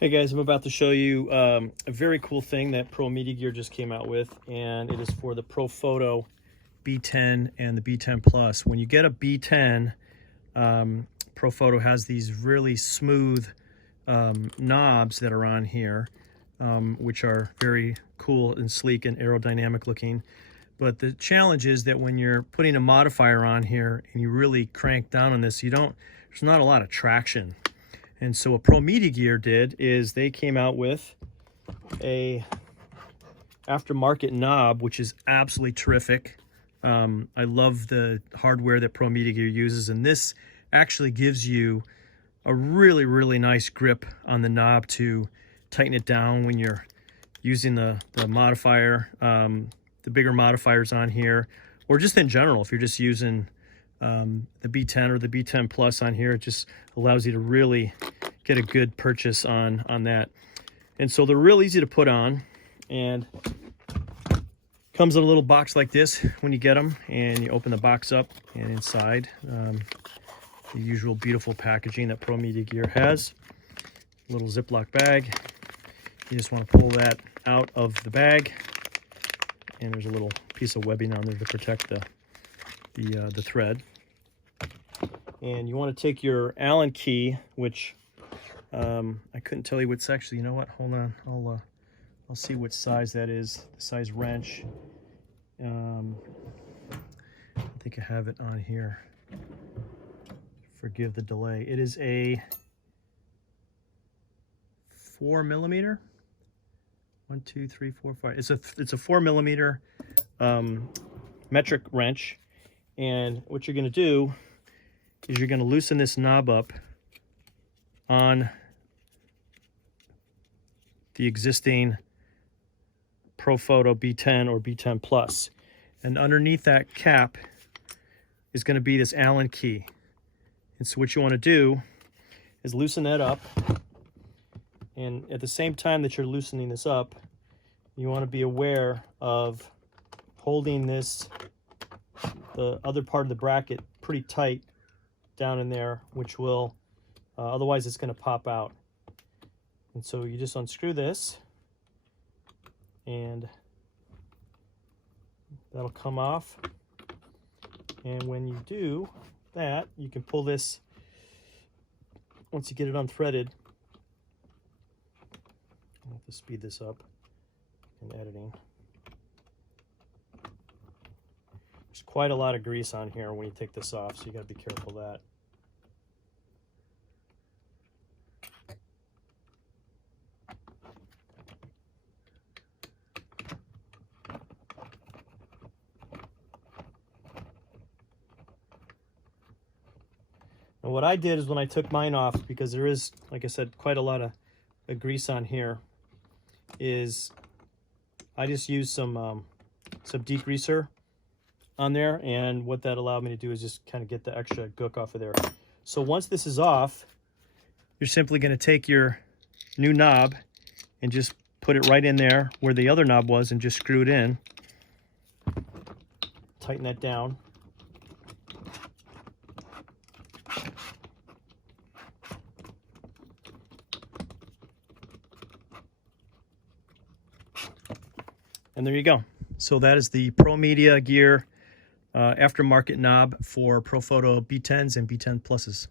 Hey guys, I'm about to show you a very cool thing that ProMediaGear just came out with, and it is for the Profoto B10 and the B10 Plus. When you get a B10, Profoto has these really smooth knobs that are on here, which are very cool and sleek and aerodynamic looking. But the challenge is that when you're putting a modifier on here and you really crank down on this, there's not a lot of traction. And so what ProMediaGear did is they came out with a aftermarket knob, which is absolutely terrific. I love the hardware that ProMediaGear uses, and this actually gives you a really, really nice grip on the knob to tighten it down when you're using the modifier, the bigger modifiers on here, or just in general, if you're just using the B10 or the B10 Plus on here. It just allows you to really get a good purchase on that. And so they're real easy to put on, and comes in a little box like this when you get them, and you open the box up, and inside the usual beautiful packaging that ProMediaGear has. A little Ziploc bag. You just want to pull that out of the bag, and there's a little piece of webbing on there to protect the thread. And you want to take your Allen key, which I couldn't tell you what section. You know what? Hold on. I'll see what size that is. The size wrench. I think I have it on here. Forgive the delay. It is a 4mm. 1, 2, 3, 4, 5. It's a 4mm metric wrench. And what you're going to do is you're going to loosen this knob up on the existing Profoto B10 or B10 Plus. And underneath that cap is going to be this Allen key. And so what you want to do is loosen that up. And at the same time that you're loosening this up, you want to be aware of holding this, the other part of the bracket, pretty tight down in there, which will, otherwise it's going to pop out. And so you just unscrew this, and that'll come off. And when you do that, you can pull this, once you get it unthreaded. I'll have to speed this up in editing. There's quite a lot of grease on here when you take this off, so you got to be careful of that. And what I did is when I took mine off, because there is, like I said, quite a lot of grease on here, is I just used some degreaser on there, and what that allowed me to do is just kind of get the extra gook off of there. So once this is off, you're simply going to take your new knob and just put it right in there where the other knob was and just screw it in. Tighten that down. And there you go. So that is the ProMediaGear aftermarket knob for Profoto B10s and B10 Pluses.